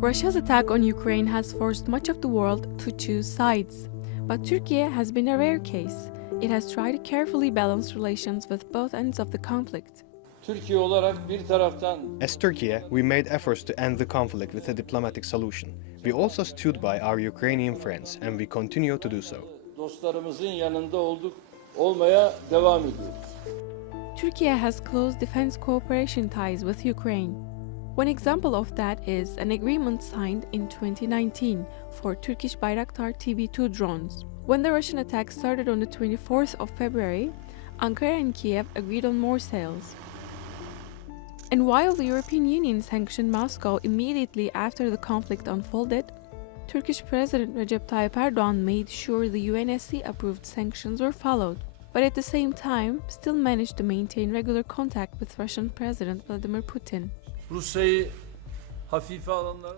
Russia's attack on Ukraine has forced much of the world to choose sides. But Turkey has been a rare case. It has tried to carefully balance relations with both ends of the conflict. As Turkey, we made efforts to end the conflict with a diplomatic solution. We also stood by our Ukrainian friends, and we continue to do so. Turkey has close defense cooperation ties with Ukraine. One example of that is an agreement signed in 2019 for Turkish Bayraktar TB2 drones. When the Russian attack started on the 24th of February, Ankara and Kiev agreed on more sales. And while the European Union sanctioned Moscow immediately after the conflict unfolded, Turkish President Recep Tayyip Erdogan made sure the UNSC-approved sanctions were followed, but at the same time still managed to maintain regular contact with Russian President Vladimir Putin.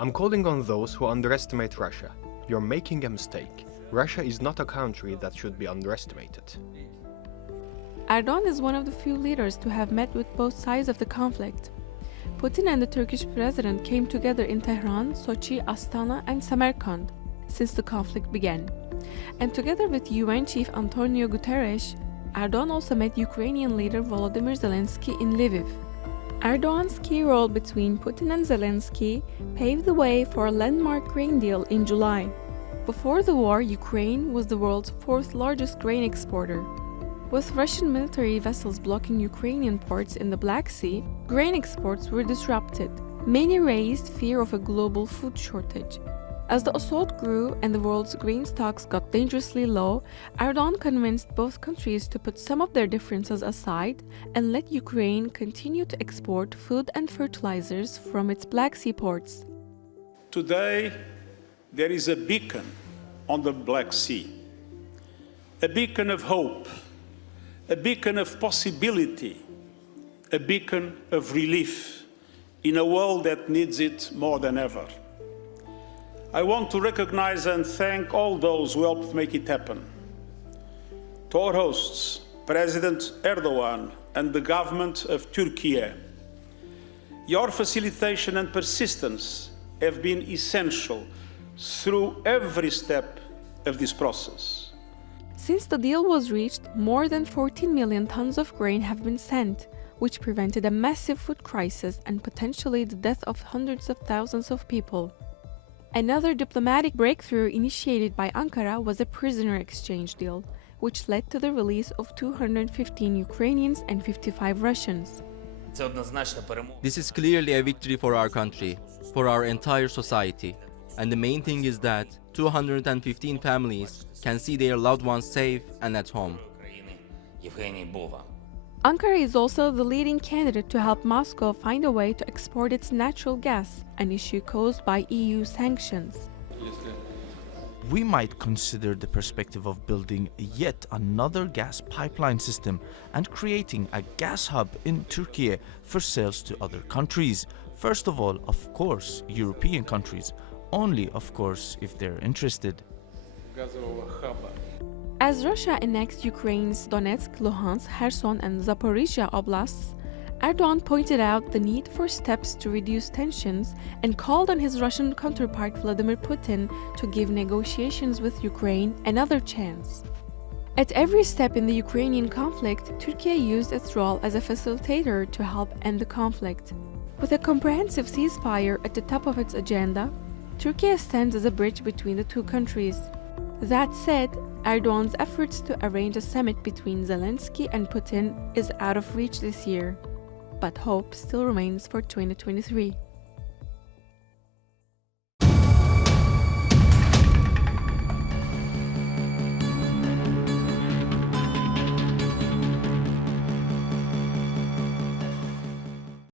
I'm calling on those who underestimate Russia. You're making a mistake. Russia is not a country that should be underestimated. Erdogan is one of the few leaders to have met with both sides of the conflict. Putin and the Turkish president came together in Tehran, Sochi, Astana and Samarkand since the conflict began. And together with UN Chief Antonio Guterres, Erdogan also met Ukrainian leader Volodymyr Zelenskyy in Lviv. Erdogan's key role between Putin and Zelenskyy paved the way for a landmark grain deal in July. Before the war, Ukraine was the world's fourth largest grain exporter. With Russian military vessels blocking Ukrainian ports in the Black Sea, grain exports were disrupted. Many raised fear of a global food shortage. As the assault grew and the world's grain stocks got dangerously low, Erdogan convinced both countries to put some of their differences aside and let Ukraine continue to export food and fertilizers from its Black Sea ports. Today, there is a beacon on the Black Sea, a beacon of hope, a beacon of possibility, a beacon of relief in a world that needs it more than ever. I want to recognize and thank all those who helped make it happen. To our hosts, President Erdogan and the government of Türkiye, your facilitation and persistence have been essential through every step of this process. Since the deal was reached, more than 14 million tons of grain have been sent, which prevented a massive food crisis and potentially the death of hundreds of thousands of people. Another diplomatic breakthrough initiated by Ankara was a prisoner exchange deal, which led to the release of 215 Ukrainians and 55 Russians. This is clearly a victory for our country, for our entire society. And the main thing is that 215 families can see their loved ones safe and at home. Ankara is also the leading candidate to help Moscow find a way to export its natural gas, an issue caused by EU sanctions. We might consider the perspective of building yet another gas pipeline system and creating a gas hub in Turkey for sales to other countries. First of all, of course, European countries. Only, of course, if they're interested. As Russia annexed Ukraine's Donetsk, Luhansk, Kherson and Zaporizhia oblasts, Erdogan pointed out the need for steps to reduce tensions and called on his Russian counterpart Vladimir Putin to give negotiations with Ukraine another chance. At every step in the Ukrainian conflict, Turkey used its role as a facilitator to help end the conflict. With a comprehensive ceasefire at the top of its agenda, Turkey stands as a bridge between the two countries. That said, Erdogan's efforts to arrange a summit between Zelenskyy and Putin is out of reach this year, but hope still remains for 2023.